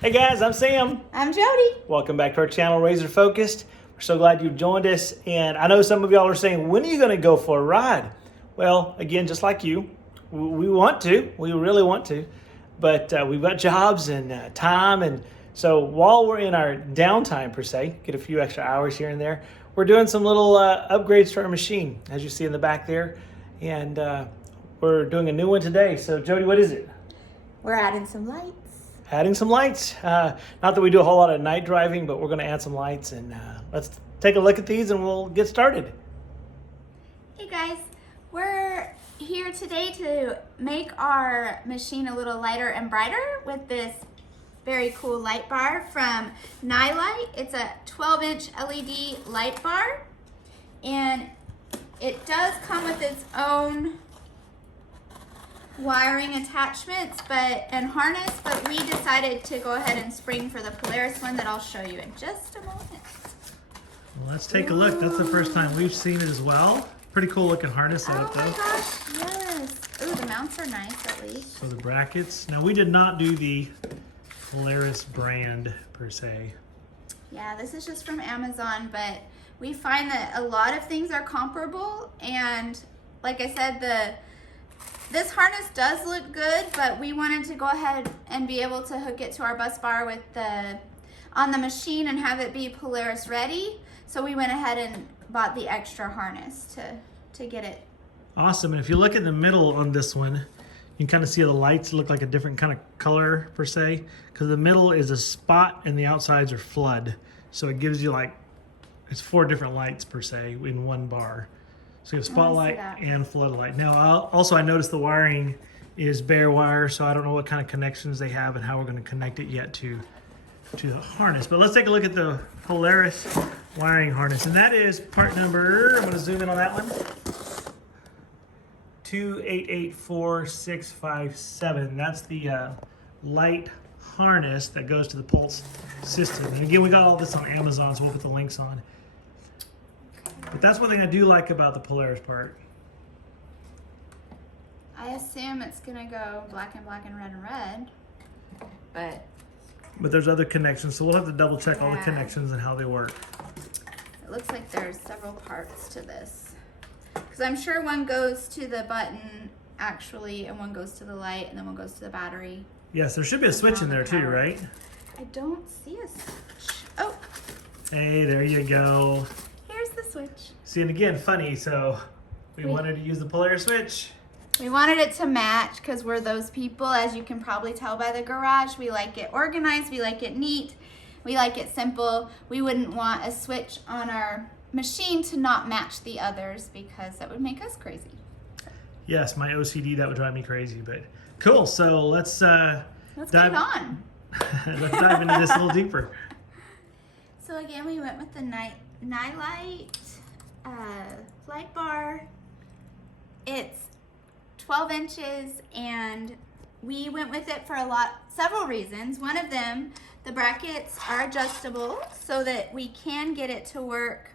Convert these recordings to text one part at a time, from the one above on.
Hey guys, I'm Sam. I'm Jody. Welcome back to our channel, Razor Focused. We're so glad you've joined us. And I know some of y'all are saying, when are you going to go for a ride? Well, again, just like you, we want to. We really want to. But we've got jobs and time. And so while we're in our downtime, per se, get a few extra hours here and there, we're doing some little upgrades to our machine, as you see in the back there. And we're doing a new one today. So Jody, what is it? We're adding some lights. Adding some lights. Not that we do a whole lot of night driving, but we're going to add some lights, and let's take a look at these and we'll get started. Hey guys, we're here today to make our machine a little lighter and brighter with this very cool light bar from Nightlight. It's a 12-inch LED light bar, and it does come with its own wiring attachments and harness, but we decided to go ahead and spring for the Polaris one that I'll show you in just a moment. Well, let's take a look. That's the first time we've seen it as well. Pretty cool looking harness setup though. Oh my gosh, yes. Ooh, the mounts are nice at least. So the brackets. Now we did not do the Polaris brand per se. Yeah, this is just from Amazon, but we find that a lot of things are comparable, and like I said, this harness does look good, but we wanted to go ahead and be able to hook it to our bus bar on the machine and have it be Polaris ready. So we went ahead and bought the extra harness to get it. Awesome. And if you look in the middle on this one, you can kind of see the lights look like a different kind of color per se, because the middle is a spot and the outsides are flood. So it gives you it's 4 different lights per se in one bar. So you have spotlight and floodlight. Now, I noticed the wiring is bare wire, so I don't know what kind of connections they have and how we're going to connect it yet to the harness. But let's take a look at the Polaris wiring harness, and that is part number, I'm going to zoom in on that one, 2884657. That's the light harness that goes to the pulse system. And again, we got all this on Amazon, so we'll put the links on. But that's one thing I do like about the Polaris part. I assume it's gonna go black and black and red and red, but there's other connections, so we'll have to double check all the connections and how they work. It looks like there's several parts to this, because I'm sure one goes to the button actually, and one goes to the light, and then one goes to the battery. Yes, there should be a switch in there too, right? I don't see a switch. Oh, hey, there you go. here's the switch. See, and again, funny, so we wanted to use the Polaris switch. We wanted it to match because we're those people, as you can probably tell by the garage. We like it organized, we like it neat, we like it simple. We wouldn't want a switch on our machine to not match the others, because that would make us crazy. Yes, my OCD, that would drive me crazy, but cool. So let's get it on. Let's dive into this a little deeper. So again, we went with the Nightlight light bar. It's 12 inches, and we went with it for several reasons. One of them, the brackets are adjustable so that we can get it to work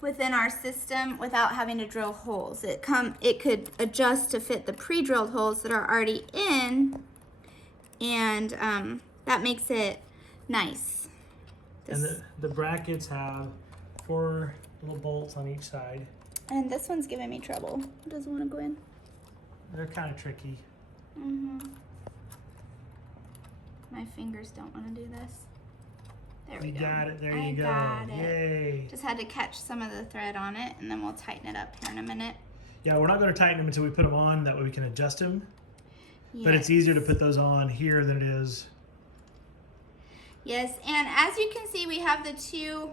within our system without having to drill holes. It could adjust to fit the pre-drilled holes that are already in, and that makes it nice. And the brackets have 4 little bolts on each side. And this one's giving me trouble. It doesn't want to go in. They're kind of tricky. My fingers don't want to do this. There we go. You got it. There you go. Got it. Yay. Just had to catch some of the thread on it, and then we'll tighten it up here in a minute. Yeah, we're not going to tighten them until we put them on. That way we can adjust them. Yes. But it's easier to put those on here than it is. Yes, and as you can see, we have the 2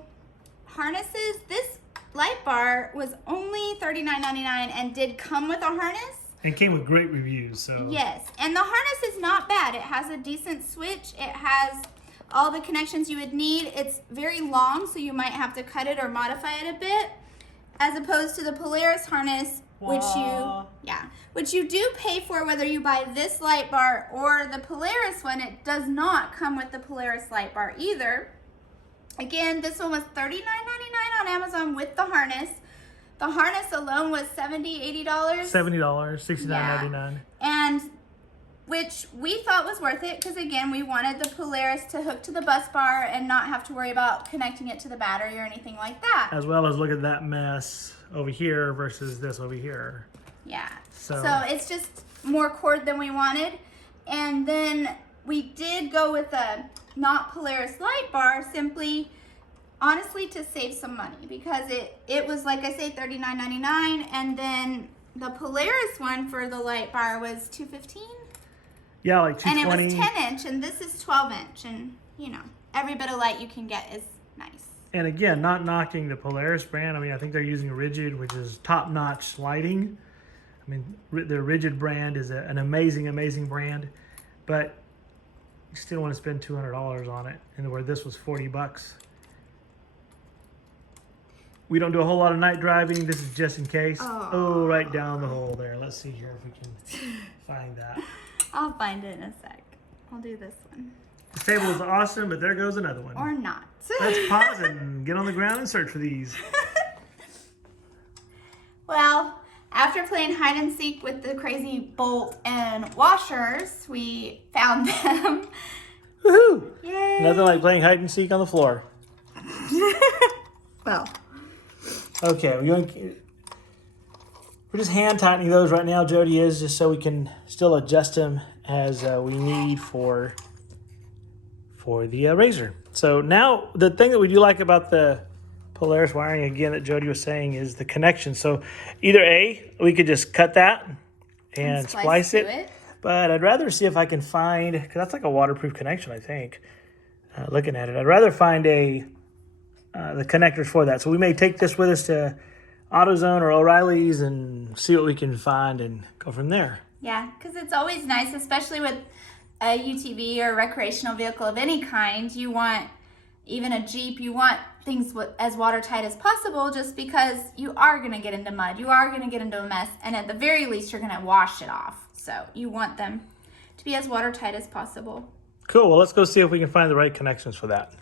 harnesses. This light bar was only $39.99 and did come with a harness. And came with great reviews, so. Yes, and the harness is not bad. It has a decent switch. It has all the connections you would need. It's very long, so you might have to cut it or modify it a bit, as opposed to the Polaris harness, which you do pay for whether you buy this light bar or the Polaris one. It does not come with the Polaris light bar either. Again, this one was $39.99 on Amazon with the harness. The harness alone was $70, $80. $70, $69.99. And which we thought was worth it because, again, we wanted the Polaris to hook to the bus bar and not have to worry about connecting it to the battery or anything like that. As well as look at that mess over here versus this over here. Yeah. So it's just more cord than we wanted. And then we did go with a not Polaris light bar simply, honestly, to save some money because it was, like I say, $39.99, and then the Polaris one for the light bar was $215. Yeah, like 220. And it was 10-inch, and this is 12-inch, and you know, every bit of light you can get is nice. And again, not knocking the Polaris brand. I mean, I think they're using Rigid, which is top-notch lighting. I mean, the Rigid brand is an amazing, amazing brand, but you still want to spend $200 on it, and where this was 40 bucks. We don't do a whole lot of night driving. This is just in case. Oh, right down the hole there. Let's see here if we can find that. I'll find it in a sec. I'll do this one. This table is awesome, but there goes another one. Or not. Let's pause it and get on the ground and search for these. Well, after playing hide and seek with the crazy bolt and washers, we found them. Woohoo! Yay! Nothing like playing hide and seek on the floor. Well. Okay, we're just hand tightening those right now. Jody is, just so we can still adjust them as we need for the RZR. So now the thing that we do like about the Polaris wiring, again, that Jody was saying, is the connection. So either A, we could just cut that and splice it. But I'd rather see if I can find, because that's like a waterproof connection, I think, looking at it. I'd rather find the connectors for that. So we may take this with us to AutoZone or O'Reilly's and see what we can find and go from there. Yeah, because it's always nice, especially with a UTV or recreational vehicle of any kind. You want, even a Jeep, you want things as watertight as possible, just because you are going to get into mud. You are going to get into a mess. And at the very least, you're going to wash it off. So you want them to be as watertight as possible. Cool. Well, let's go see if we can find the right connections for that.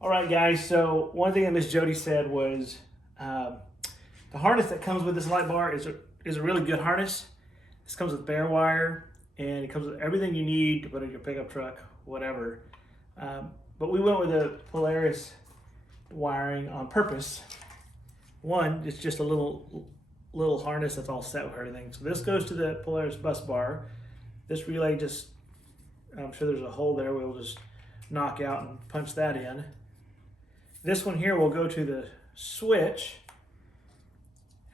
All right, guys. So one thing that Miss Jody said was the harness that comes with this light bar is a really good harness. This comes with bare wire, and it comes with everything you need to put in your pickup truck, whatever. But we went with the Polaris wiring on purpose. One, it's just a little harness that's all set with everything. So this goes to the Polaris bus bar. This relay just, I'm sure there's a hole there. We'll just knock out and punch that in. This one here will go to the switch,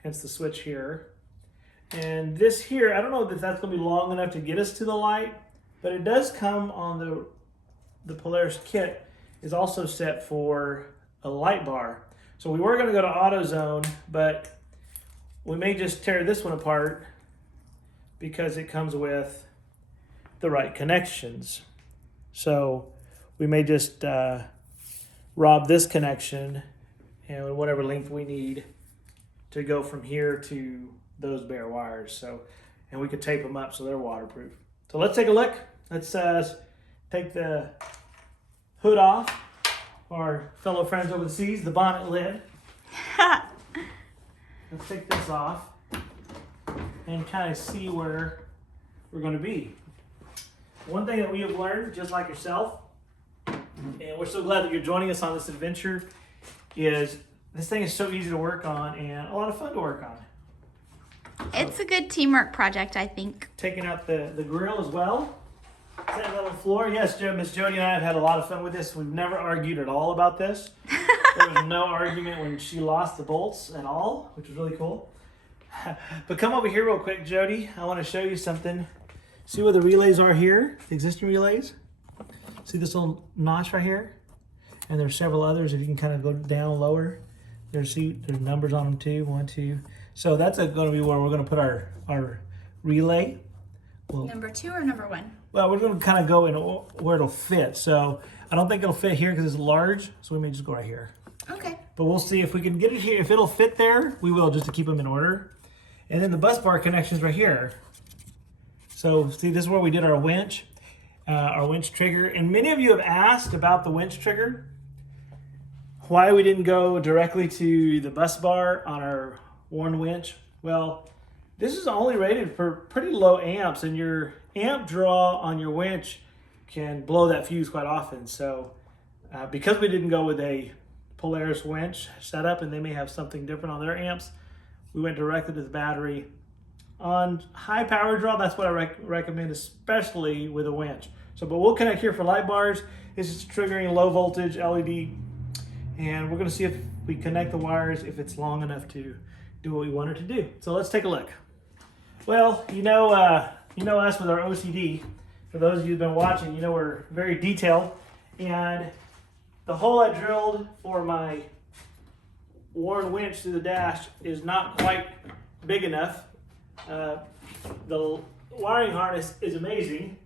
hence the switch here. And this here, I don't know if that's going to be long enough to get us to the light, but it does come on the Polaris kit, is also set for a light bar. So we were going to go to AutoZone, but we may just tear this one apart because it comes with the right connections. So we may just rob this connection and whatever length we need to go from here to those bare wires. So, and we could tape them up so they're waterproof. So let's take a look. Let's take the hood off. Our fellow friends over the seas, the bonnet lid. Let's take this off and kind of see where we're going to be. One thing that we have learned, just like yourself, and we're so glad that you're joining us on this adventure, is this thing is so easy to work on and a lot of fun to work on. It's a good teamwork project, I think. Taking out the grill as well. Setting that on the floor. Yes, Miss Jody and I have had a lot of fun with this. We've never argued at all about this. There was no argument when she lost the bolts at all, which was really cool. But come over here real quick, Jody. I want to show you something. See where the relays are here? The existing relays? See this little notch right here? And there's several others. If you can kind of go down lower, there's numbers on them too. 1, 2. So that's going to be where we're going to put our relay. Well, number 2 or number 1? Well, we're going to kind of go in where it'll fit. So I don't think it'll fit here because it's large. So we may just go right here. Okay. But we'll see if we can get it here. If it'll fit there, we will, just to keep them in order. And then the bus bar connection's right here. So see, this is where we did our winch trigger. And many of you have asked about the winch trigger. Why we didn't go directly to the bus bar on our worn winch. Well, This is only rated for pretty low amps, and your amp draw on your winch can blow that fuse quite often. So because we didn't go with a Polaris winch setup, and they may have something different on their amps, we went directly to the battery. On high power draw, that's what I recommend, especially with a winch. So, but we'll connect here for light bars. This is triggering low voltage LED, and we're gonna see if we connect the wires, if it's long enough to do what we want it to do. So let's take a look. Well, you know us with our OCD. For those of you who've been watching, you know we're very detailed, and the hole I drilled for my Warren winch through the dash is not quite big enough. The wiring harness is amazing.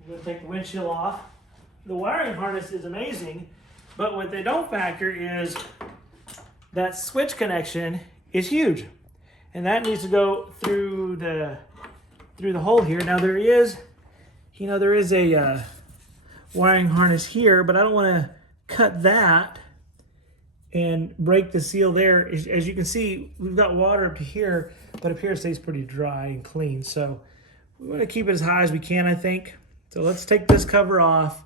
I'm going to take the windshield off. The wiring harness is amazing, but what they don't factor is that switch connection is huge, and that needs to go through the hole here. Now there is a wiring harness here, but I don't want to cut that and break the seal there. As you can see, we've got water up to here, but up here it stays pretty dry and clean. So we want to keep it as high as we can, I think. So let's take this cover off.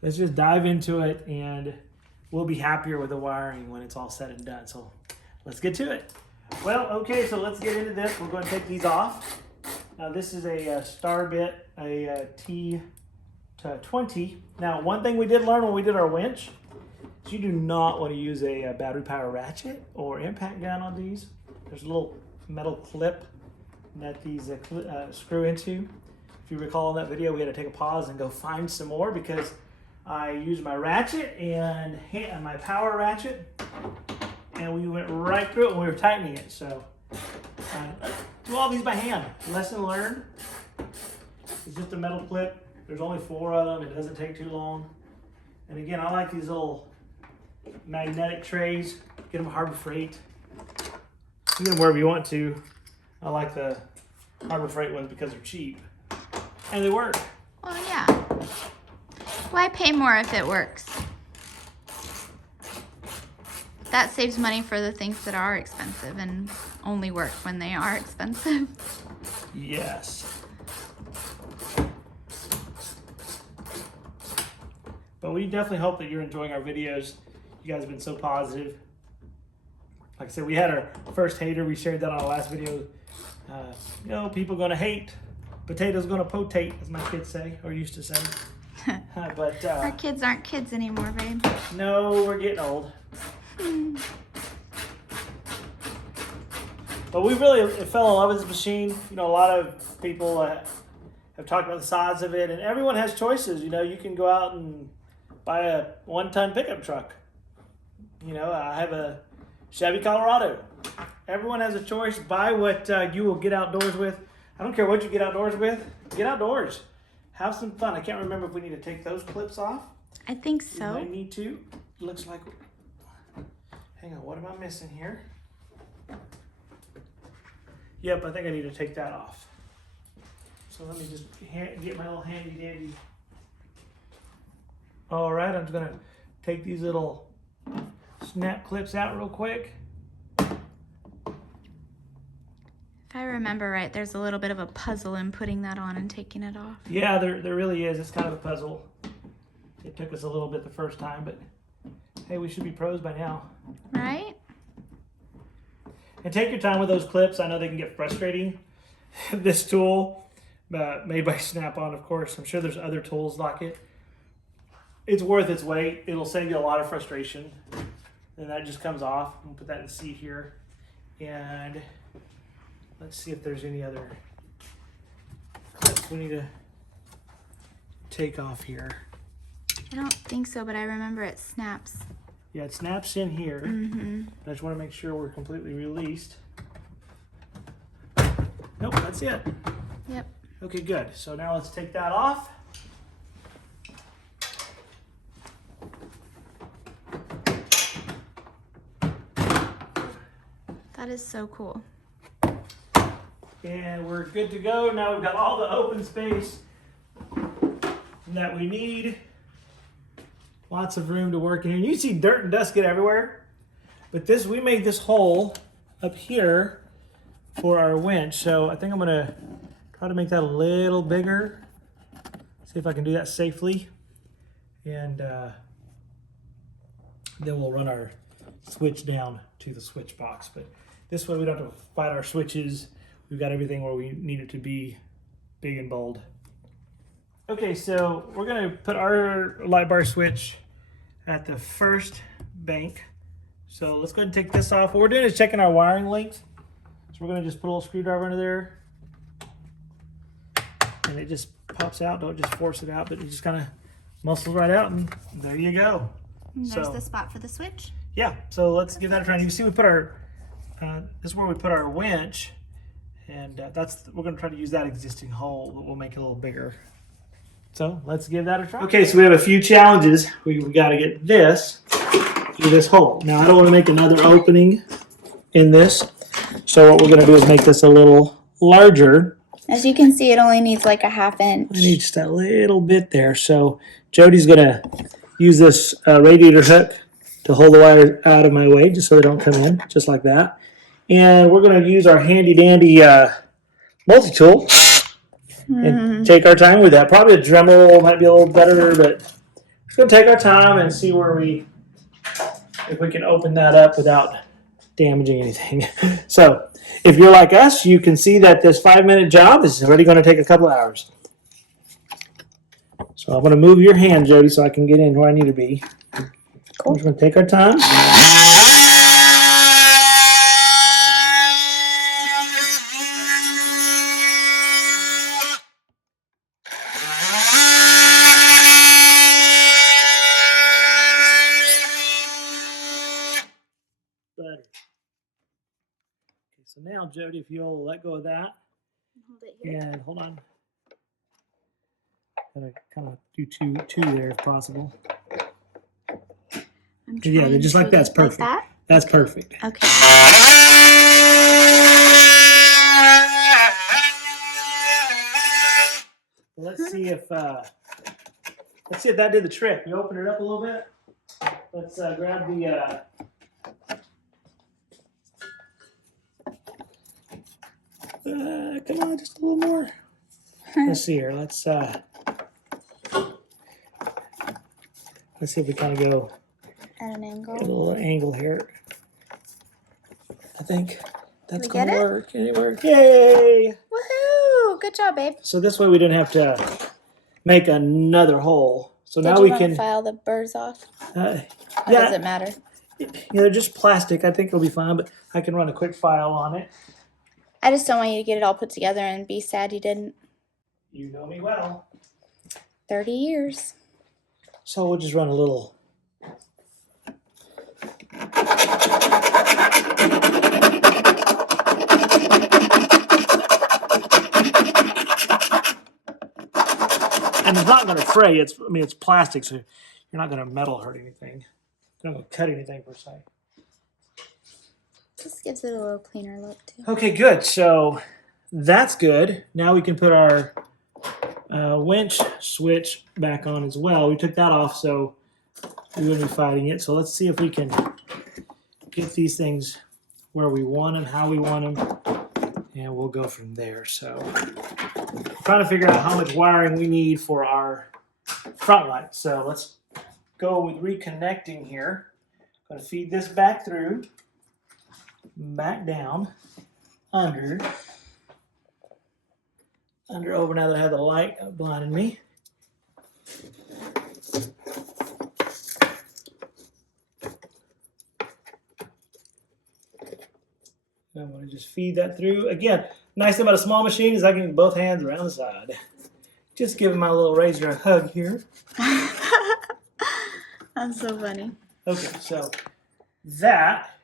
Let's just dive into it, and we'll be happier with the wiring when it's all said and done. So let's get to it. Well, okay, so let's get into this. We're going to take these off. Now this is a star bit, a T20. Now one thing we did learn when we did our winch, you do not want to use a battery power ratchet or impact gun on these. There's a little metal clip that these screw into. If you recall in that video, we had to take a pause and go find some more because I used my ratchet and my power ratchet, and we went right through it when we were tightening it. So do all these by hand. Lesson learned. It's just a metal clip. There's only 4 of them. It doesn't take too long. And again, I like these little magnetic trays. Get them Harbor Freight. You get them wherever you want to. I like the Harbor Freight ones because they're cheap and they work. Well, yeah. Why pay more if it works? That saves money for the things that are expensive and only work when they are expensive. Yes. But we definitely hope that you're enjoying our videos. You guys have been so positive. Like I said, we had our first hater. We shared that on our last video. People gonna hate. Potatoes gonna potate, as my kids say, or used to say. But our kids aren't kids anymore, babe. No, we're getting old. But we really fell in love with this machine. You know, a lot of people have talked about the size of it, and everyone has choices. You know, you can go out and buy a 1-ton pickup truck. You know, I have a Chevy Colorado. Everyone has a choice. Buy what you will get outdoors with. I don't care what you get outdoors with. Get outdoors. Have some fun. I can't remember if we need to take those clips off. I think so. We might need to. Looks like... Hang on, what am I missing here? Yep, I think I need to take that off. So let me just get my little handy dandy. All right, I'm just gonna take these little snap clips out real quick. If I remember right, there's a little bit of a puzzle in putting that on and taking it off. Yeah, there really is. It's kind of a puzzle. It took us a little bit the first time, but hey, we should be pros by now. Right? And take your time with those clips. I know they can get frustrating. This tool, made by Snap-on, of course. I'm sure there's other tools like it. It's worth its weight. It'll save you a lot of frustration. And that just comes off. We'll put that in the seat here. And let's see if there's any other clips we need to take off here. I don't think so, but I remember it snaps. Yeah, it snaps in here. Mm-hmm. I just want to make sure we're completely released. Nope, that's it. Yep. Okay, good. So now let's take that off. That is so cool. And we're good to go. Now we've got all the open space that we need. Lots of room to work in here. You see dirt and dust get everywhere. But we made this hole up here for our winch. So I think I'm gonna try to make that a little bigger. See if I can do that safely. And then we'll run our switch down to the switch box. But this way we don't have to fight our switches. We've got everything where we need it to be big and bold. Okay, so we're gonna put our light bar switch at the first bank. So let's go ahead and take this off. What we're doing is checking our wiring length. So we're gonna just put a little screwdriver under there. And it just pops out. Don't just force it out, but it just kind of muscles right out, and there you go. And there's the spot for the switch. Yeah, so let's give that a try. You can see we put our, this is where we put our winch, and we're gonna try to use that existing hole, but we'll make it a little bigger. So let's give that a try. Okay, so we have a few challenges. We've got to get this through this hole. Now I don't want to make another opening in this, so what we're gonna do is make this a little larger. As you can see, it only needs like a 1/2 inch. I need just that little bit there. So Jody's gonna use this radiator hook to hold the wires out of my way, just so they don't come in, just like that. And we're gonna use our handy dandy multi-tool and take our time with that. Probably a Dremel might be a little better, but just gonna take our time and see if we can open that up without damaging anything. So if you're like us, you can see that this 5-minute job is already going to take a couple hours. So I'm going to move your hand, Jody, so I can get in where I need to be. Cool. We're just going to take our time. Better. Okay, so now, Jody, if you'll let go of that. Hold it here. And hold on. Gotta kind of do two there if possible. Yeah, just like that's perfect. Like that? That's perfect. Okay. Let's see if that did the trick. You open it up a little bit. Let's grab the. Come on, just a little more. Let's see here. Let's see if we kind of go at an angle. A little angle here. I think that's Did we gonna get it? work. Can it work? Yay! Woohoo! Good job, babe. So this way we didn't have to make another hole. So Did now you we want can to file the burrs off? Or yeah. does it matter? You know, they're just plastic. I think it'll be fine, but I can run a quick file on it. I just don't want you to get it all put together and be sad you didn't. You know me well. 30 years. So we'll just run a little. And it's not going to fray. It's plastic, so you're not going to metal hurt anything. You're not going to cut anything per se. This gives it a little cleaner look too. Okay, good. So that's good. Now we can put our winch switch back on as well. We took that off, so we wouldn't be fighting it. So let's see if we can get these things where we want them, how we want them, and we'll go from there. So trying to figure out how much wiring we need for our front light. So let's go with reconnecting here. I'm going to feed this back through, back down, under, over now that I have the light blinding me. I'm going to just feed that through. Again, nice thing about a small machine is I can get both hands around the side. Just giving my little razor a hug here. That's so funny. Okay, so that,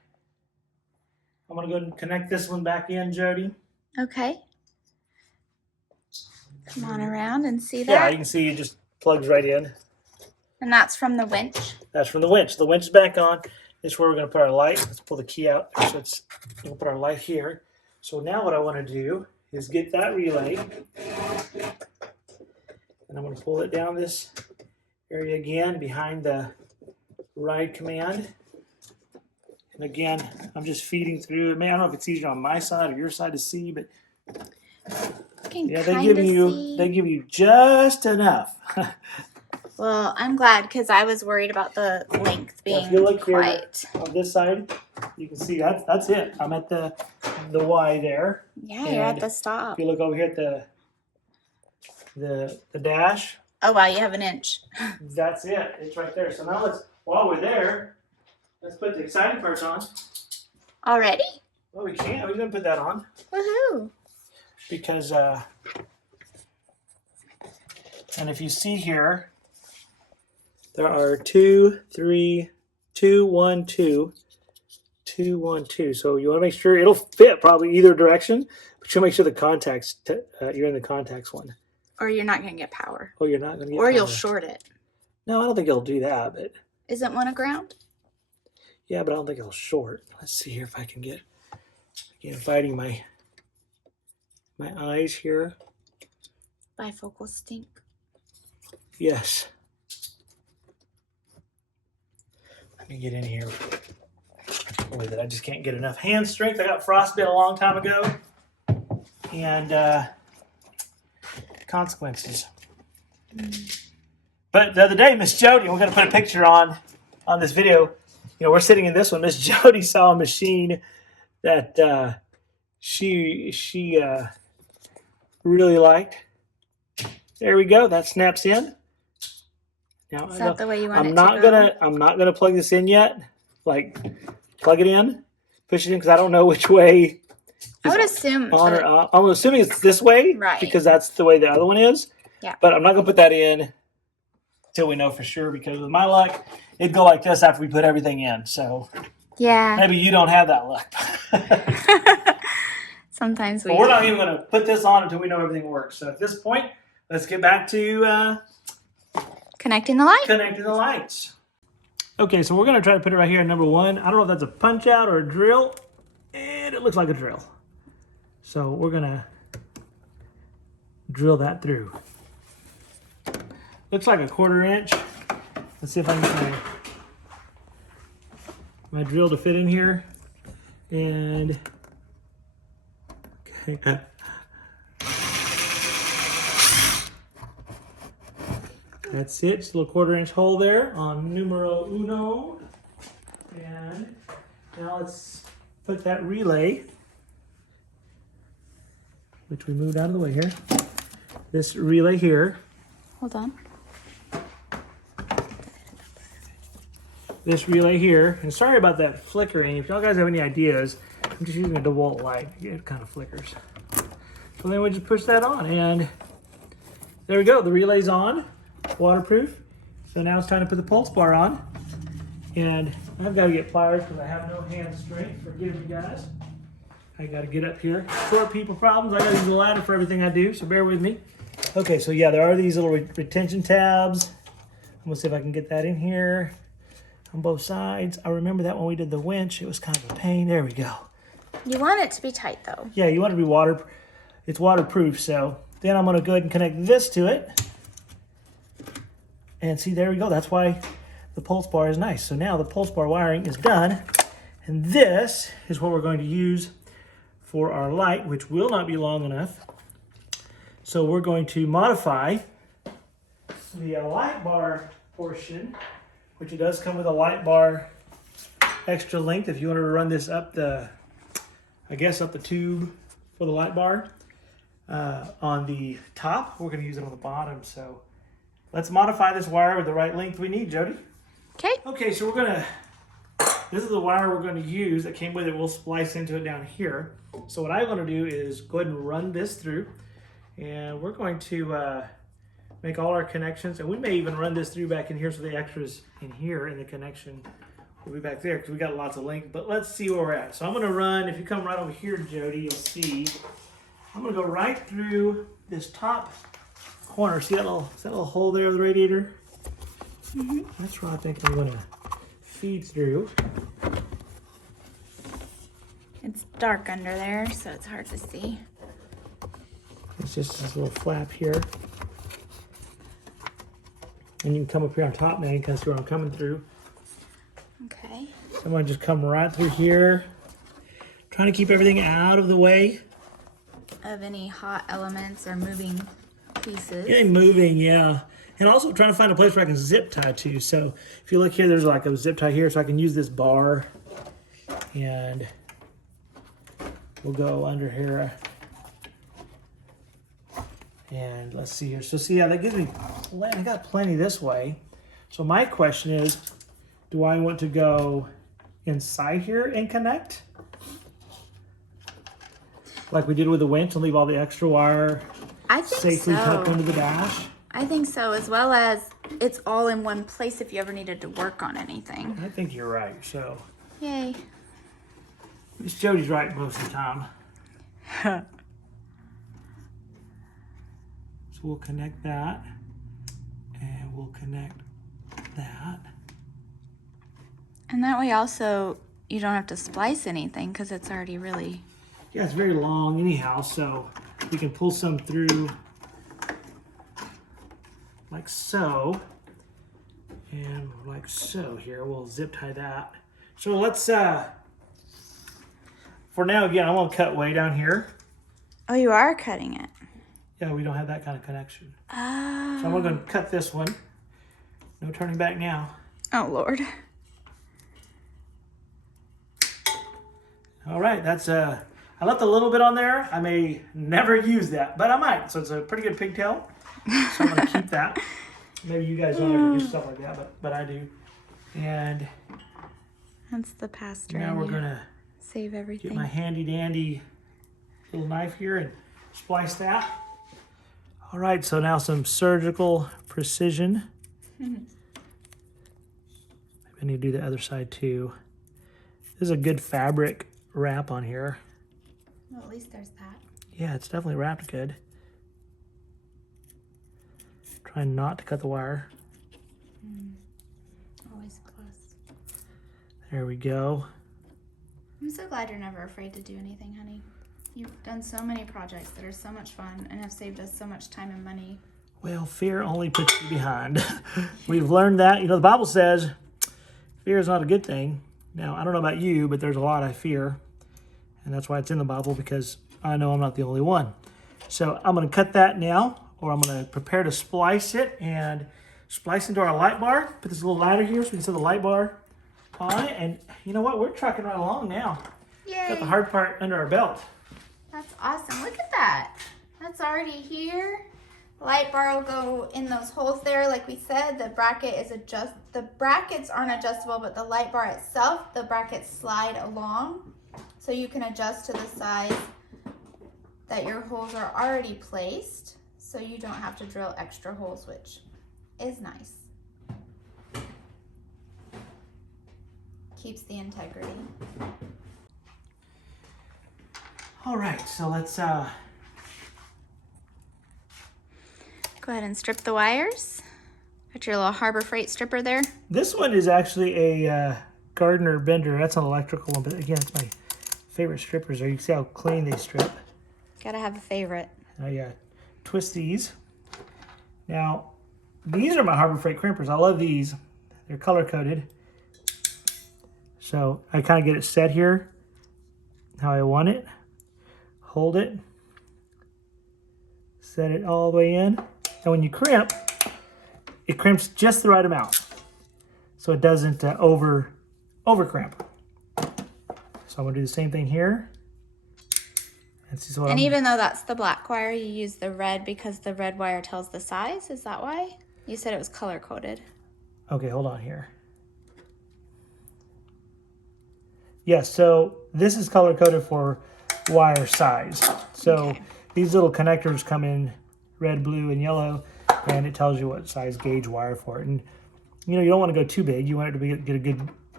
I'm going to go ahead and connect this one back in, Jody. Okay. Come on around and see that. Yeah, you can see it just plugs right in. And that's from the winch. That's from the winch. The winch is back on. This is where we're going to put our light. Let's pull the key out. So we'll put our light here. So now what I want to do is get that relay. And I'm going to pull it down this area again behind the ride command. And again, I'm just feeding through. Man, I don't know if it's easier on my side or your side to see, but yeah, they give you just enough. Well, I'm glad because I was worried about the length being If you look quite. here on this side, you can see that's it. I'm at the Y there. Yeah, you're at the If stop. you look over here at the dash, Oh wow, you have an inch. that's it. It's right there. So now while we're there, let's put the exciting parts on. Already? Well, we can't. We're gonna put that on Woohoo! because and if you see here, there are 2, 3, 2, 1, 2, 2, 1, 2. So you want to make sure it'll fit probably either direction, but you'll make sure the contacts you're in the contacts one. Or you're not gonna get power. Oh, you're not gonna get Or power. you'll short it. No, I don't think it'll do that, but Isn't one a ground? yeah, but I don't think it'll short. Let's see here if I can get again fighting my eyes here. Bifocal stink. Yes. Let me get in here with it. I just can't get enough hand strength. I got frostbite a long time ago. And consequences. But the other day, Miss Jody, we're going to put a picture on this video. You know, we're sitting in this one. Miss Jody saw a machine that she really liked. There we go. That snaps in. Now, Is that the way you want I'm it not to go? I'm not gonna plug this in yet. Like, plug it in, push it in, because I don't know which way. I would assume. On or off. I'm assuming it's this way, Right. Because that's the way the other one is. Yeah. But I'm not gonna put that in until we know for sure. Because with my luck, it'd go like this after we put everything in. So Yeah. maybe you don't have that luck. Sometimes we. But we're not even gonna put this on until we know everything works. So at this point, let's get back to Connecting the light. connecting the lights. Okay, so we're gonna try to put it right here in number 1. I don't know if that's a punch out or a drill, and it looks like a drill. So we're gonna drill that through. Looks like a 1/4 inch. Let's see if I can get my drill to fit in here. And okay. That's it. Just a little 1/4 inch hole there on numero uno. And now let's put that relay, which we moved out of the way here. This relay here. Hold on. This relay here. And sorry about that flickering. If y'all guys have any ideas, I'm just using a DeWalt light. It kind of flickers. So then we just push that on, and there we go. The relay's on. Waterproof. So now it's time to put the pulse bar on. And I've got to get pliers because I have no hand strength. Forgive me, guys. I got to get up here. Short people problems. I got to use a ladder for everything I do, so bear with me. Okay, so yeah, there are these little retention tabs. I'm going to see if I can get that in here on both sides. I remember that when we did the winch, it was kind of a pain. There we go. You want it to be tight though. Yeah, you want it to be it's waterproof. So then I'm going to go ahead and connect this to it. And see, there we go. That's why the pulse bar is nice. So now the pulse bar wiring is done. And this is what we're going to use for our light, which will not be long enough. So we're going to modify the light bar portion, which it does come with a light bar extra length if you wanted to run this up the tube for the light bar. On the top, we're going to use it on the bottom. So let's modify this wire with the right length we need, Jody. Okay. Okay, so this is the wire we're going to use that came with it. We'll splice into it down here. So what I'm going to do is go ahead and run this through. And we're going to make all our connections. And we may even run this through back in here so the extras in here in the connection will be back there because we got lots of length. But let's see where we're at. So I'm going to run, if you come right over here, Jody, you'll see. I'm going to go right through this top corner. See that little hole there of the radiator? Mm-hmm. That's where I think I'm going to feed through. It's dark under there, so it's hard to see. It's just this little flap here. And you can come up here on top now. You can see where I'm coming through. Okay. So I'm gonna just come right through here. Trying to keep everything out of the way. Of any hot elements or moving pieces. Getting moving, yeah. And also trying to find a place where I can zip tie to. So if you look here, there's like a zip tie here, so I can use this bar. And we'll go under here. And let's see here. So see, yeah, that gives me, I got plenty this way. So my question is, do I want to go inside here and connect? Like we did with the winch and leave all the extra wire I think safely so. tucked under the dash? I think so, as well as it's all in one place if you ever needed to work on anything. I think you're right, so. Yay. Miss Jody's right most of the time. So we'll connect that, and we'll connect that. And that way also, you don't have to splice anything because it's already really... Yeah, it's very long anyhow, so we can pull some through like so, and like so here. We'll zip tie that. So let's, for now, again, I'm gonna cut way down here. Oh, you are cutting it. Yeah, we don't have that kind of connection. Oh. So I'm gonna cut this one. No turning back now. Oh, Lord. All right, that's I left a little bit on there. I may never use that, but I might. So it's a pretty good pigtail. So I'm gonna keep that. Maybe you guys don't ever do stuff like that, but I do. And That's the pastor. now we're gonna save everything. get my handy dandy little knife here and splice that. All right, so now some surgical precision. Maybe I need to do the other side too. There's a good fabric wrap on here. Well, at least there's that. Yeah, it's definitely wrapped good. Try not to cut the wire. Always a plus. There we go. I'm so glad you're never afraid to do anything, honey. You've done so many projects that are so much fun and have saved us so much time and money. Well, fear only puts you behind. We've learned that. You know, the Bible says fear is not a good thing. Now, I don't know about you, but there's a lot I fear. And that's why it's in the Bible, because I know I'm not the only one. So I'm going to cut that now, or I'm going to prepare to splice it and splice into our light bar. Put this little ladder here so we can set the light bar on it. And you know what? We're trucking right along now. Yay! Got the hard part under our belt. That's awesome. Look at that. That's already here. Light bar will go in those holes there. Like we said, the bracket is the brackets aren't adjustable, but the light bar itself, the brackets slide along. So you can adjust to the size that your holes are already placed. So you don't have to drill extra holes, which is nice. Keeps the integrity. All right, so let's Go ahead and strip the wires. Got your little Harbor Freight stripper there. This one is actually a Gardner bender. That's an electrical one, but again, it's my favorite strippers there. You can see how clean they strip. Gotta have a favorite. Yeah, twist these. Now, these are my Harbor Freight crimpers. I love these. They're color coded. So I kind of get it set here how I want it. Hold it. Set it all the way in. And when you crimp, it crimps just the right amount, so it doesn't over crimp. So I'm gonna do the same thing here. And even though that's the black wire, you use the red because the red wire tells the size. Is that why? You said it was color coded. Okay, hold on here. Yes, so this is color coded for wire size. So these little connectors come in red, blue, and yellow, and it tells you what size gauge wire for it. And you know, you don't want to go too big. You want it to get a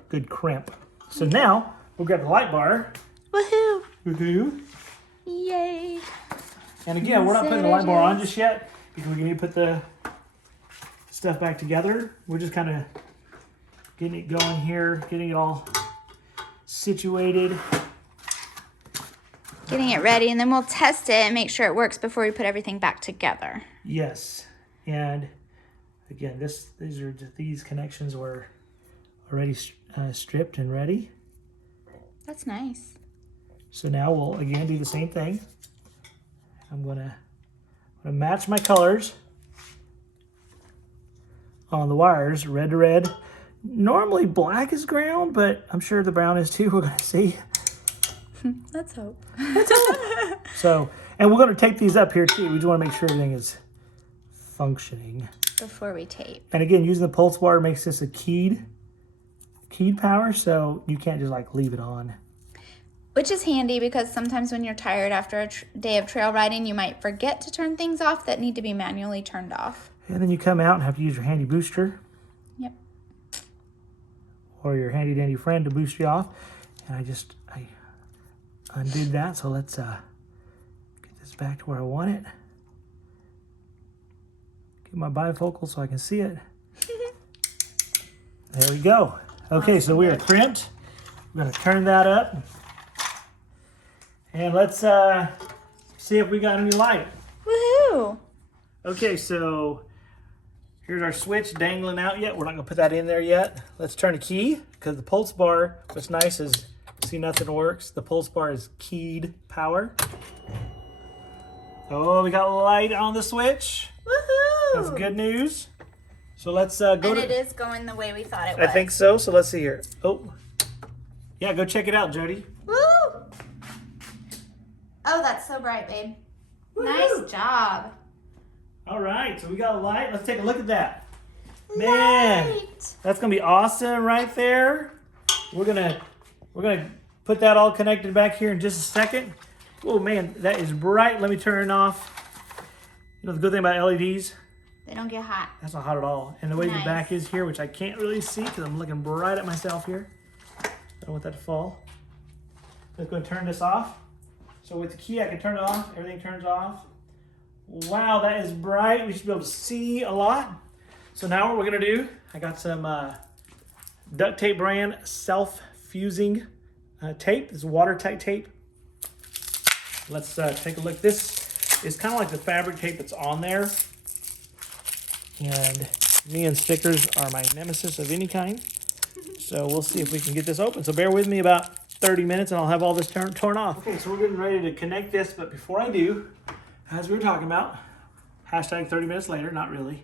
good crimp. So now we'll grab the light bar. Woohoo! Woohoo! Yay! And again, we're not putting the light bar on just yet because we need to put the stuff back together. We're just kind of getting it going here, getting it all situated. Getting it ready, and then we'll test it and make sure it works before we put everything back together. Yes, and again, these connections are already stripped and ready. That's nice. So now we'll again do the same thing. I'm gonna match my colors on the wires, red to red. Normally black is ground, but I'm sure the brown is too. We're gonna see. Let's hope. So, and we're gonna tape these up here too. We just wanna make sure everything is functioning. Before we tape. And again, using the pulse bar makes this a keyed power, so you can't just like leave it on. Which is handy because sometimes when you're tired after a day of trail riding, you might forget to turn things off that need to be manually turned off. And then you come out and have to use your handy booster. Yep. Or your handy dandy friend to boost you off. And I undid that, so let's get this back to where I want it. Get my bifocal so I can see it. There we go. Okay, Awesome. so we are crimped. We're gonna turn that up. And let's see if we got any light. Woohoo! Okay, so here's our switch dangling out yet. We're not gonna put that in there yet. Let's turn a key, because the pulse bar, what's nice is, see nothing works. The pulse bar is keyed power. Oh, we got light on the switch. Woohoo! That's good news. So let's go and to... it is going the way we thought it was. I think so, so let's see here. Oh, yeah, go check it out, Jody. Woo! Oh, that's so bright, babe. Woo! Nice job. All right, so we got a light. Let's take a look at that. Man, Light. that's gonna be awesome right there. We're gonna put that all connected back here in just a second. Oh man, that is bright. Let me turn it off. You know the good thing about LEDs? They don't get hot. That's not hot at all. And the way the Nice. back is here, which I can't really see because I'm looking right at myself here. I don't want that to fall. Let's go and turn this off. So with the key, I can turn it off. Everything turns off. Wow, that is bright. We should be able to see a lot. So now what we're gonna do, I got some duct tape brand self-fusing tape. This is watertight tape. Let's take a look. This is kind of like the fabric tape that's on there. And me and stickers are my nemesis of any kind. So we'll see if we can get this open. So bear with me about 30 minutes and I'll have all this torn off. Okay, so we're getting ready to connect this, but before I do, as we were talking about, hashtag 30 minutes later, not really.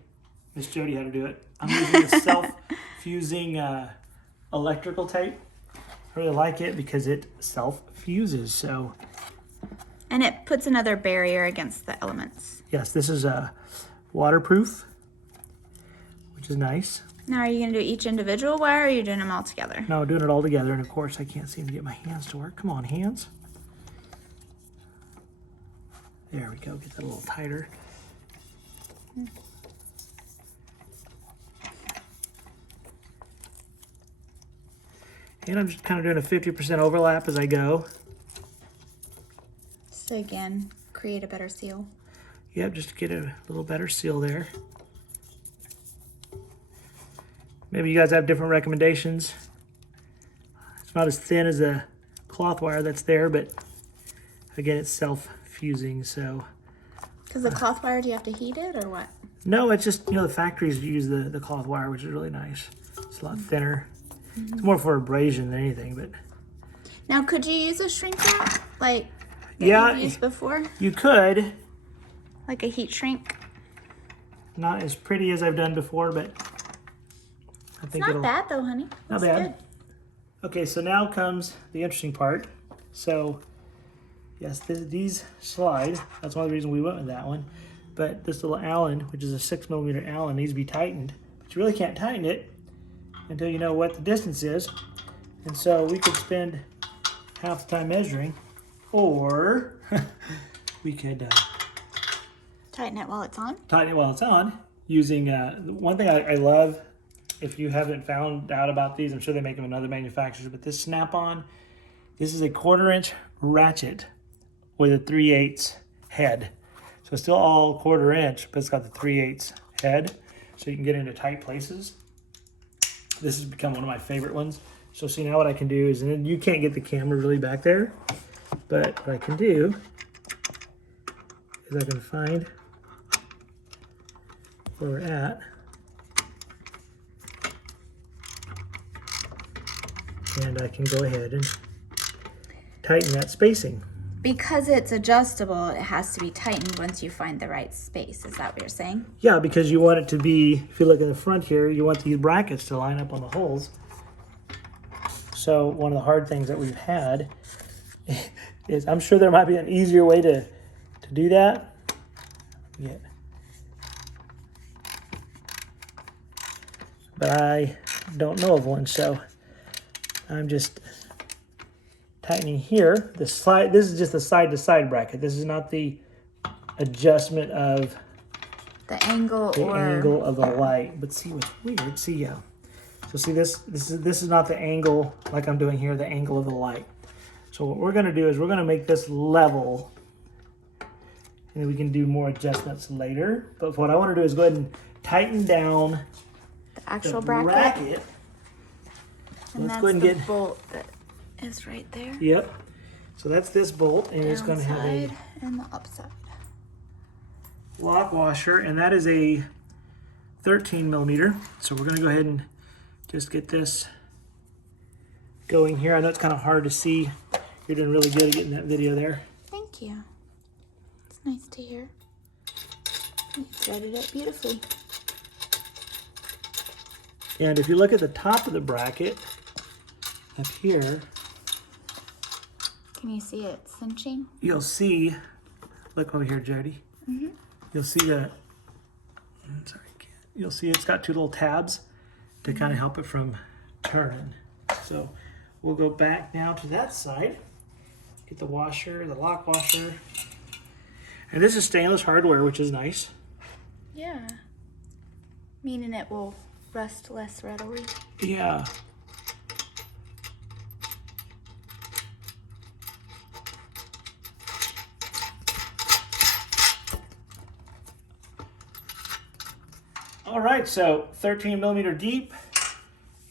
Miss Jody had to do it. I'm using the self-fusing electrical tape. I really like it because it self-fuses, so. And it puts another barrier against the elements. Yes, this is waterproof, which is nice. Now, are you going to do each individual wire or are you doing them all together? No, doing it all together, and of course I can't seem to get my hands to work. Come on, hands. There we go, get that a little tighter. And I'm just kind of doing a 50% overlap as I go. So again, create a better seal. Yep, just to get a little better seal there. Maybe you guys have different recommendations. It's not as thin as a cloth wire that's there, but again, it's self-fusing, so. Because the cloth wire, do you have to heat it or what? No, it's just, you know, the factories use the cloth wire, which is really nice. It's a lot thinner. It's more for abrasion than anything, but. Now, could you use a shrink wrap like that Yeah, you've used before? You could. Like a heat shrink? Not as pretty as I've done before, but I think Not it'll. bad though, honey. Not That's bad. good. Okay, so now comes the interesting part. So, yes, these slide. That's one of the reasons we went with that one. But this little Allen, which is a 6mm Allen, needs to be tightened. But you really can't tighten it until you know what the distance is. And so we could spend half the time measuring, or we could Tighten it while it's on. tighten it while it's on using one thing I love. If you haven't found out about these, I'm sure they make them in other manufacturers, but this snap-on, this is a 1/4" ratchet with a 3/8 head. So it's still all 1/4", but it's got the 3/8 head, so you can get into tight places. This has become one of my favorite ones. So see, now what I can do is, and you can't get the camera really back there, but what I can do is I can find where we're at. and I can go ahead and tighten that spacing. Because it's adjustable, it has to be tightened once you find the right space. Is that what you're saying? Yeah, because you want it to be, if you look in the front here, you want these brackets to line up on the holes. So one of the hard things that we've had is, I'm sure there might be an easier way to do that. Yeah. But I don't know of one, so I'm just tightening here. This is just the side-to-side bracket. This is not the adjustment of the angle of the light. But see what's weird? See, yeah. So see this is not the angle like I'm doing here, the angle of the light. So what we're gonna do is we're gonna make this level, and then we can do more adjustments later. But what I want to do is go ahead and tighten down the actual the bracket. Let's And that's go ahead and the get bolt that is right there. Yep. So that's this bolt, and it's going to have a Downside and the upside. lock washer, and that is a 13 millimeter. So we're going to go ahead and just get this going here. I know it's kind of hard to see. You're doing really good at getting that video there. Thank you. It's nice to hear. You threaded it beautifully. And if you look at the top of the bracket up here, can you see it cinching? you'll see, look over here, Jody. Mm-hmm. You'll see you'll see it's got two little tabs to kind of help it from turning. So we'll go back now to that side, get the washer, the lock washer. And this is stainless hardware, which is nice. Yeah. Meaning it will rust less readily. Yeah. All right, so 13 millimeter deep,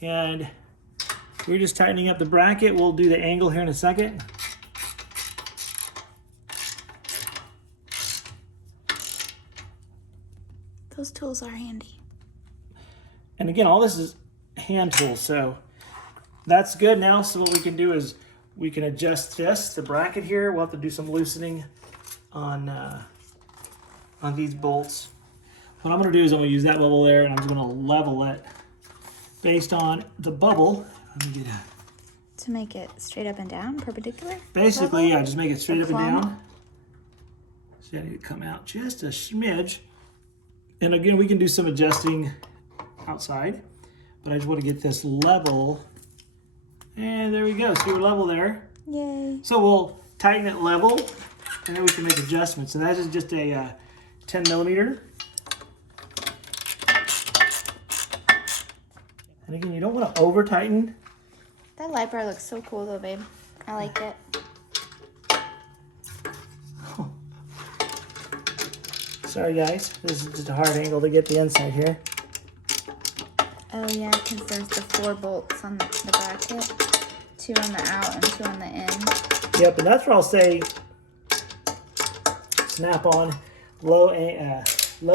and we're just tightening up the bracket. We'll do the angle here in a second. Those tools are handy. And again, all this is hand tools, so that's good. Now, so what we can do is we can adjust the bracket here. We'll have to do some loosening on these bolts. What I'm going to do is I'm going to use that bubble there, and I'm just going to level it based on the bubble. Let me get to make it straight up and down, perpendicular? basically, yeah, just make it straight up and plumb? down. So I need to come out just a smidge. And again, we can do some adjusting outside, but I just want to get this level. And there we go. See, we're level there. Yay. So we'll tighten it level, and then we can make adjustments. And that is just a 10 millimeter. And again, you don't want to over tighten. That light bar looks so cool though, babe. I like it. Sorry guys, this is just a hard angle to get the inside here. Oh yeah, because there's the 4 bolts on the bracket. 2 on the out and 2 on the in. Yep, and that's where I'll say snap on low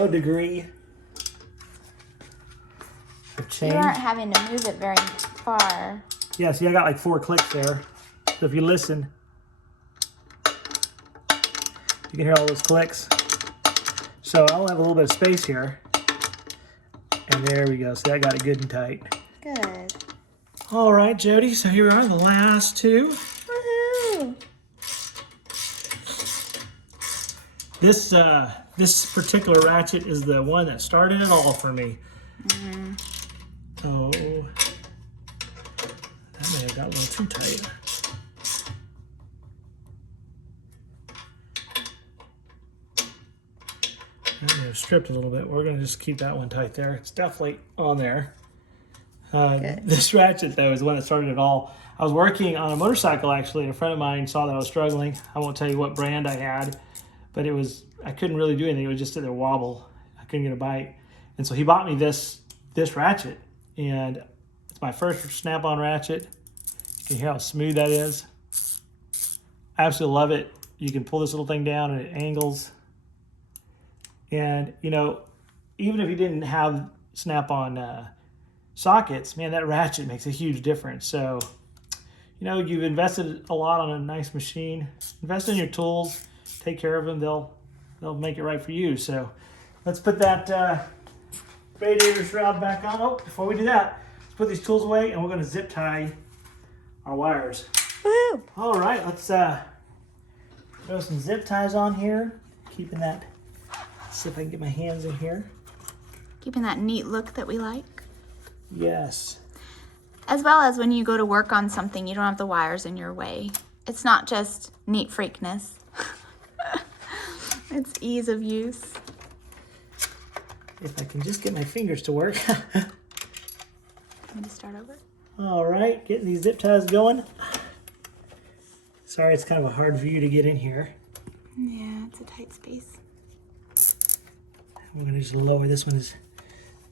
degree of change. You aren't having to move it very far. Yeah, see I got like 4 clicks there. So if you listen, you can hear all those clicks. So I'll have a little bit of space here. And there we go. See, I got it good and tight. Good. All right, Jody. So here we are, the last 2. Woohoo! This particular ratchet is the one that started it all for me. Mm-hmm. Oh, that may have got a little too tight. That may have stripped a little bit. We're going to just keep that one tight there. It's definitely on there. This ratchet, though, is the one that started it all. I was working on a motorcycle, actually, and a friend of mine saw that I was struggling. I won't tell you what brand I had, but I couldn't really do anything. It was just at there wobble. I couldn't get a bite. And so he bought me this ratchet, and it's my first snap-on ratchet. You can hear how smooth that is. I absolutely love it. You can pull this little thing down and it angles. And, you know, even if you didn't have snap-on sockets, man, that ratchet makes a huge difference. So you know, you've invested a lot on a nice machine. Invest in your tools, take care of them. They'll make it right for you. So let's put that radiator shroud back on. Oh, before we do that, let's put these tools away and we're going to zip tie our wires. Woo! All right, let's throw some zip ties on here. Keeping that, see if I can get my hands in here. Keeping that neat look that we like. Yes. As well as when you go to work on something, you don't have the wires in your way. It's not just neat freakness. It's ease of use. If I can just get my fingers to work. Want me to start over? All right, getting these zip ties going. Sorry, it's kind of a hard view to get in here. Yeah, it's a tight space. We're gonna just lower this one as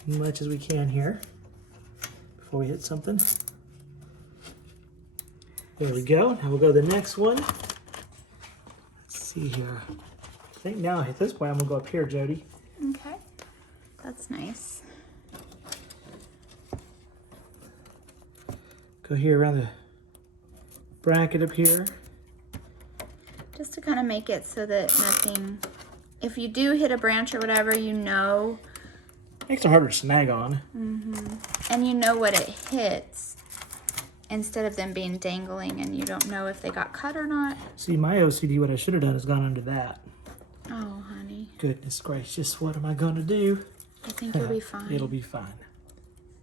much as we can here before we hit something. There we go. Now we'll go to the next one. Let's see here. I think now at this point I'm gonna go up here, Jody. Okay, that's nice. Go here around the bracket up here. Just to kind of make it so that nothing, if you do hit a branch or whatever, you know. Makes it harder to snag on. And you know what it hits instead of them being dangling and you don't know if they got cut or not. See, my OCD, what I should have done is gone under that. Oh, honey. Goodness gracious, what am I gonna do? I think you'll be fine. It'll be fine.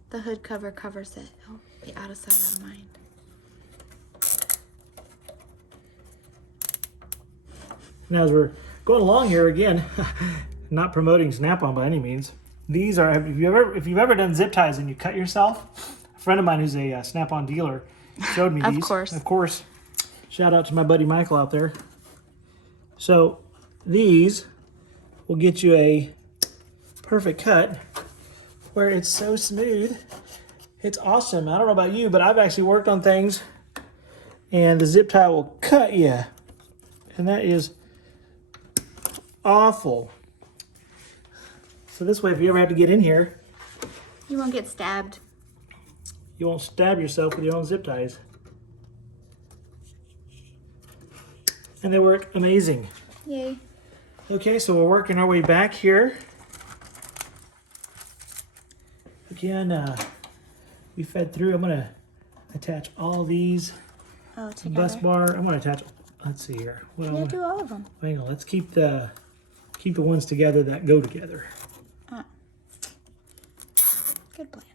The hood cover covers it. It'll be out of sight, out of mind. Now as we're going along here again, not promoting Snap-on by any means. These are, if you've ever done zip ties and you cut yourself, a friend of mine who's a Snap-on dealer showed me these. Of course, shout out to my buddy Michael out there. So these will get you a perfect cut where it's so smooth. It's awesome. I don't know about you, but I've actually worked on things and the zip tie will cut you. And that is awful. So this way, if you ever have to get in here, You won't get stabbed. you won't stab yourself with your own zip ties. And they work amazing. Yay. Okay, so we're working our way back here. Again, we fed through. I'm gonna attach all these. Oh, The together. bus bar. I'm gonna attach. Let's see here. Well, Yeah, do all of them. hang on. Let's keep the ones together that go together. Good plan.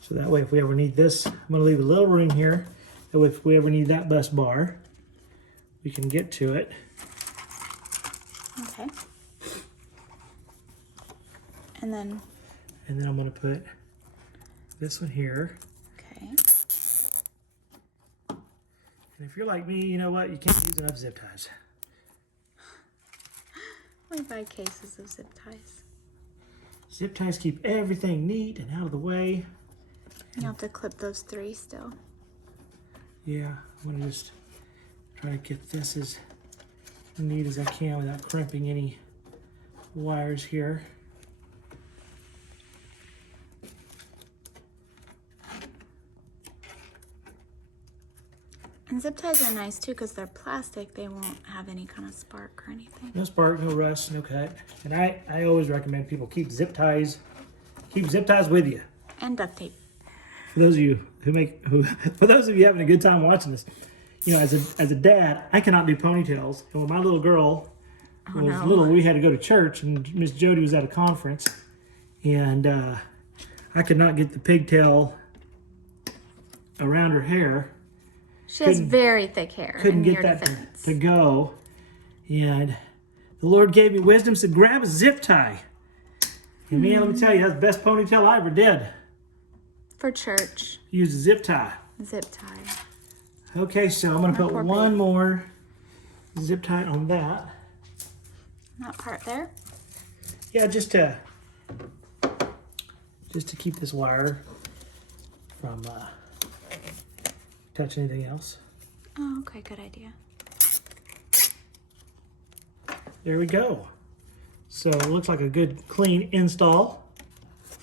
So that way, if we ever need this, I'm gonna leave a little room here. That way, if we ever need that bus bar, we can get to it. Okay. And then, And then I'm gonna put this one here. okay. And if you're like me, you know what? You can't use enough zip ties. We buy cases of zip ties. Zip ties keep everything neat and out of the way. You have to clip those 3 still. Yeah, I'm gonna just try to get this as neat as I can without crimping any wires here. And zip ties are nice too because they're plastic. They won't have any kind of spark or anything. No spark, no rust, no cut. And I always recommend people keep zip ties with you. And duct tape. For those of you for those of you having a good time watching this, you know, as a dad, I cannot do ponytails. And when my little girl was little, we had to go to church, and Miss Jody was at a conference, and I could not get the pigtail around her hair. She has very thick hair. Couldn't in get your that defense. to go, and the Lord gave me wisdom, said grab a zip tie. And man, let me tell you, that's the best ponytail I ever did. For church. Use a zip tie. Zip tie. Okay, so I'm gonna put poor one baby. more zip tie on that. That part there. Yeah, just to keep this wire from touching anything else. Oh, okay, good idea. There we go. So it looks like a good clean install.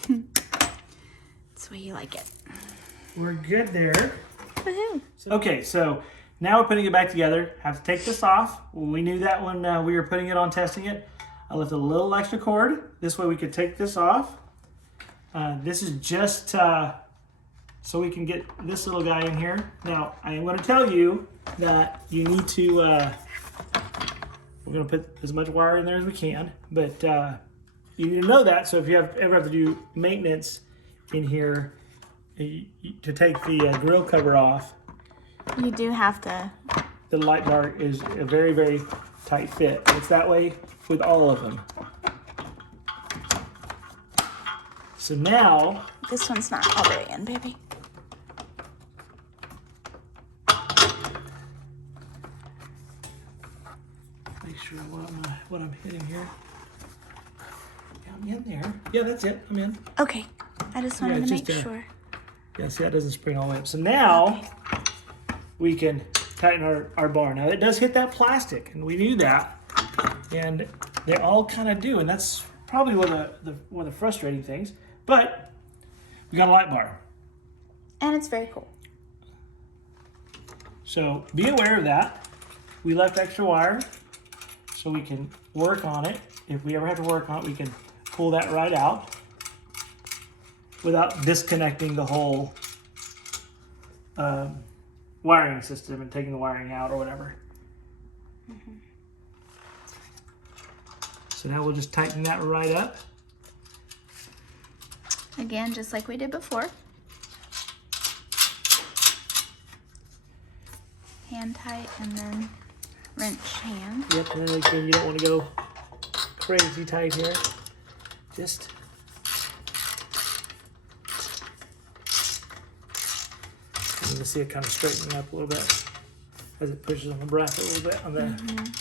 That's the way you like it. We're good there. Woohoo. Okay, so now we're putting it back together. Have to take this off. We knew that when we were putting it on, testing it. I left a little extra cord. This way we could take this off. This is just so we can get this little guy in here. Now, I am going to tell you that you need to, we're going to put as much wire in there as we can, but you need to know that. So if you ever have to do maintenance in here, to take the grill cover off, You do have to. the light bar is a very, very tight fit. It's that way with all of them. So now, This one's not all the way in, baby. make sure what I'm hitting here. Yeah, I'm in there. Yeah, that's it. I'm in. Okay. I just wanted Yeah, to it's make just sure. Yeah, see, that doesn't spring all the way up. So now we can tighten our bar. Now it does hit that plastic, and we knew that, and they all kind of do, and that's probably one of the frustrating things. But we got a light bar, And it's very cool. so be aware of that. We left extra wire so we can work on it. If we ever have to work on it, we can pull that right out without disconnecting the whole wiring system and taking the wiring out or whatever. So now we'll just tighten that right up. Again, just like we did before. Hand tight and then wrench hand. Yep, and then again, you don't want to go crazy tight here. Just you can see it kind of straightening up a little bit as it pushes on the bracket a little bit on the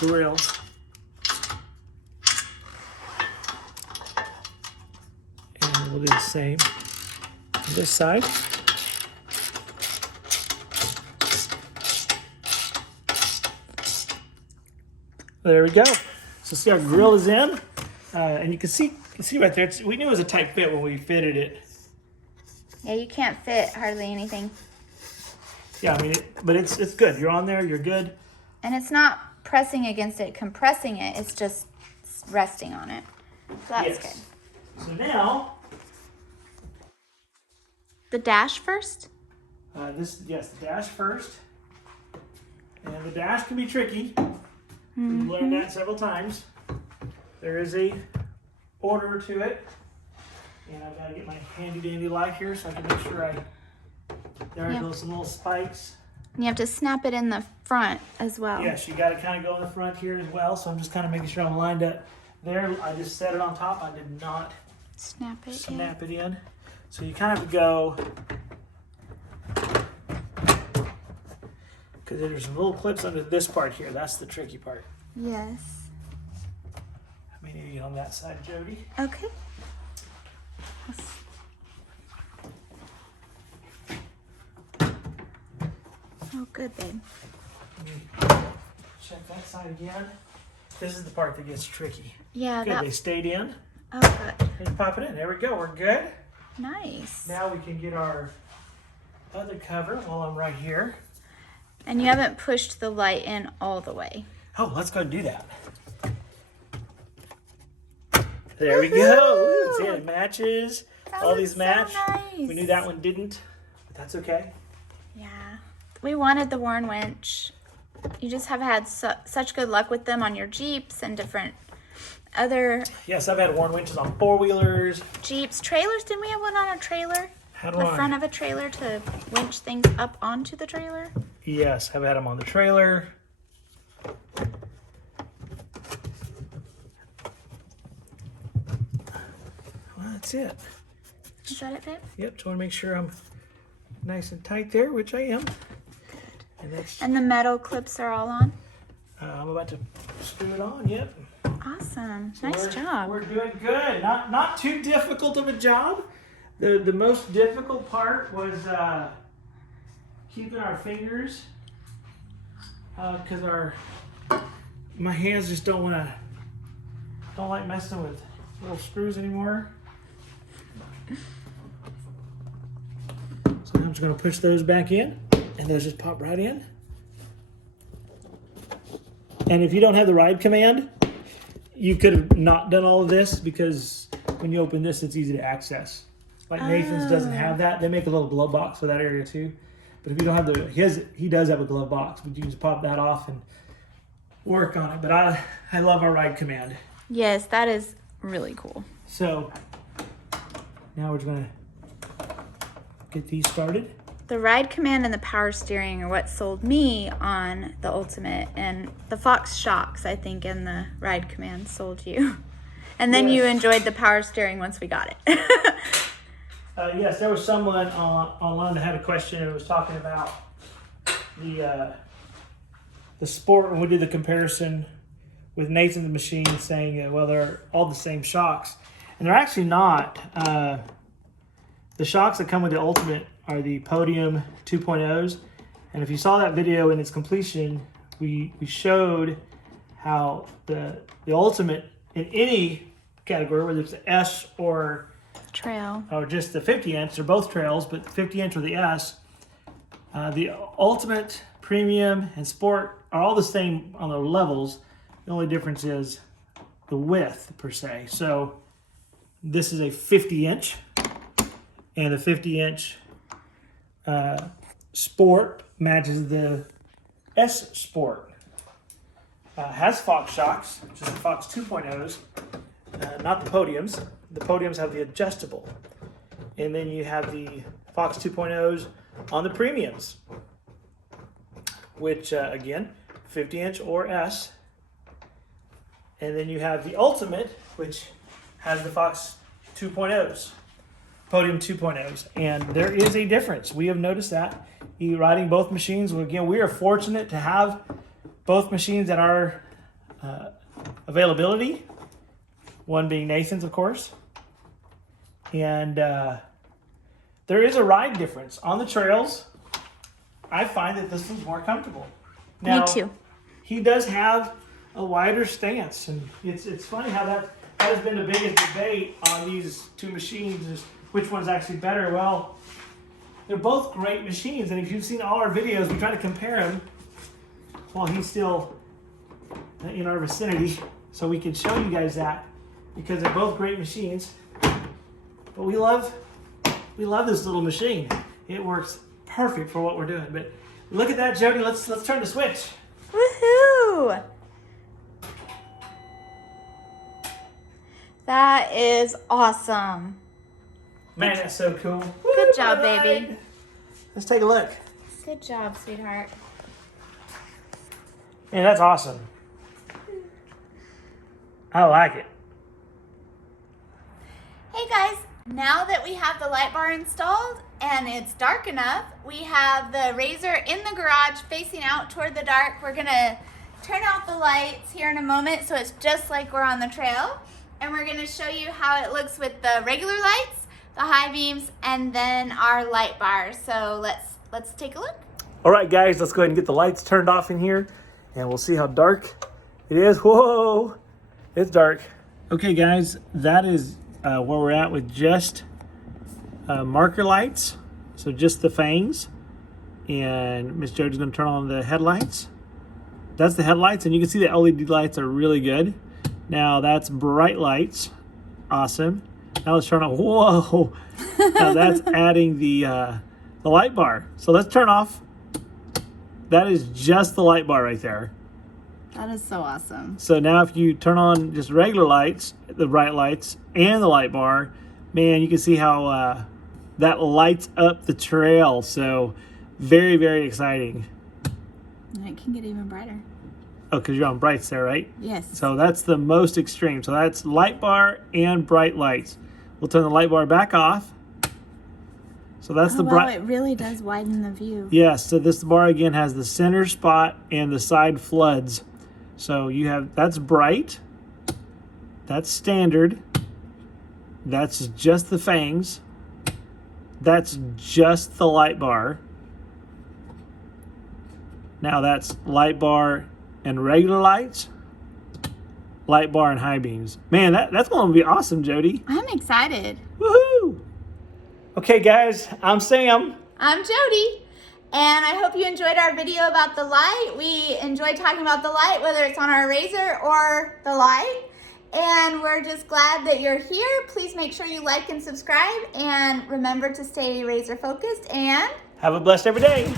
grill. And we'll do the same on this side. There we go. So see, our grill is in, and you can see right there. We knew it was a tight fit when we fitted it. Yeah, you can't fit hardly anything. Yeah, I mean, but it's good. You're on there. You're good. And it's not pressing against it, compressing it. It's just resting on it. So that's Yes. good. So now, The dash first? the dash first, and the dash can be tricky. We've learned that several times. There is a order to it, and I've got to get my handy dandy light here so I can make sure there Yep. goes some little spikes. And you have to snap it in the front as well. Yes, you got to kind of go in the front here as well. So I'm just kind of making sure I'm lined up there. I just set it on top. I did not Snap it. snap it in. So you kind of go, because there's some little clips under this part here. That's the tricky part. Yes. I may need to get on that side, Jody. Okay. Oh, good, babe. Let me check that side again. This is the part that gets tricky. Yeah, Good, that. they stayed in. Oh, good. Just pop it in. There we go. We're good. Nice. Now we can get our other cover while I'm right here. And you haven't pushed the light in all the way. Oh, let's go do that. There we go. See, it matches. That All looks these so match. nice. We knew that one didn't, but that's okay. Yeah. We wanted the Warn winch. You just have had such good luck with them on your Jeeps and different other Yes, I've had worn winches on four-wheelers. Jeeps. Trailers, didn't we have one on a trailer? How do The I? front of a trailer to winch things up onto the trailer? Yes, I've had them on the trailer. Well, that's it. Is that it, babe? Yep, just want to make sure I'm nice and tight there, which I am. And that's, And the metal clips are all on? I'm about to screw it on, yep. Awesome. So Nice job. We're doing good. Not too difficult of a job. The most difficult part was keeping our fingers, because my hands just don't like messing with little screws anymore. So now I'm just going to push those back in, and those just pop right in. And if you don't have the ride command, you could have not done all of this, because when you open this, it's easy to access. Like Nathan's doesn't have that. They make a little glove box for that area too. But if you don't have he does have a glove box, but you can just pop that off and work on it. But I love our ride command. Yes, that is really cool. So now we're just gonna get these started. The ride command and the power steering are what sold me on the Ultimate, and the Fox shocks, I think, and the ride command sold you. And then you enjoyed the power steering once we got it. Yes, there was someone online that had a question. It was talking about the Sport, when we did the comparison with Nathan's machine, saying, well, they're all the same shocks. And they're actually not. The shocks that come with the Ultimate are the Podium 2.0s. And if you saw that video in its completion, we showed how the Ultimate in any category, whether it's the S or Trail, or just the 50-inch, they're both trails, but the 50-inch or the S, the Ultimate, Premium, and Sport are all the same on the levels. The only difference is the width, per se. So this is a 50-inch, and the 50-inch Sport matches the S Sport. Has Fox shocks, which is the Fox 2.0s, not the Podiums. The Podiums have the adjustable. And then you have the Fox 2.0s on the Premiums, which, again, 50-inch or S. And then you have the Ultimate, which has the Fox 2.0s, Podium 2.0s. And there is a difference. We have noticed that. Riding both machines, well, again, we are fortunate to have both machines at our availability. One being Nathan's, of course. And there is a ride difference. On the trails, I find that this one's more comfortable. Now, me too. He does have a wider stance. And it's funny how that has been the biggest debate on these two machines, is which one's actually better. Well, they're both great machines. And if you've seen all our videos, we try to compare them while he's still in our vicinity, so we can show you guys that, because they're both great machines. But we love this little machine. It works perfect for what we're doing. But look at that, Jody. Let's turn the switch. Woohoo! That is awesome. Man, that's so cool. Good job, baby. Let's take a look. Good job, sweetheart. Man, that's awesome. I like it. Hey guys, now that we have the light bar installed and it's dark enough, we have the RZR in the garage facing out toward the dark. We're gonna turn out the lights here in a moment so it's just like we're on the trail. And we're gonna show you how it looks with the regular lights, the high beams, and then our light bar. So let's take a look. All right, guys, let's go ahead and get the lights turned off in here, and we'll see how dark it is. Whoa, it's dark. Okay, guys, that is where we're at with just marker lights. So just the fangs. And Miss Jody's gonna turn on the headlights. That's the headlights, and you can see the LED lights are really good. Now that's bright lights. Awesome. Now let's turn on, whoa. Now that's adding the light bar. So let's turn off. That is just the light bar right there. That is so awesome. So now if you turn on just regular lights, the bright lights, and the light bar, man, you can see how that lights up the trail. So very, very exciting. And it can get even brighter. Oh, because you're on brights there, right? Yes. So that's the most extreme. So that's light bar and bright lights. We'll turn the light bar back off. So that's the bright. It really does widen the view. Yes, so this bar again has the center spot and the side floods. So you have, that's bright, that's standard, that's just the fangs, that's just the light bar. Now that's light bar and regular lights, light bar and high beams. Man, that's going to be awesome, Jody. I'm excited. Woohoo! Okay, guys, I'm Sam. I'm Jody, and I hope you enjoyed our video about the light. We enjoy talking about the light, whether it's on our RZR or the light. And we're just glad that you're here. Please make sure you like and subscribe, and remember to stay RZR focused and have a blessed every day.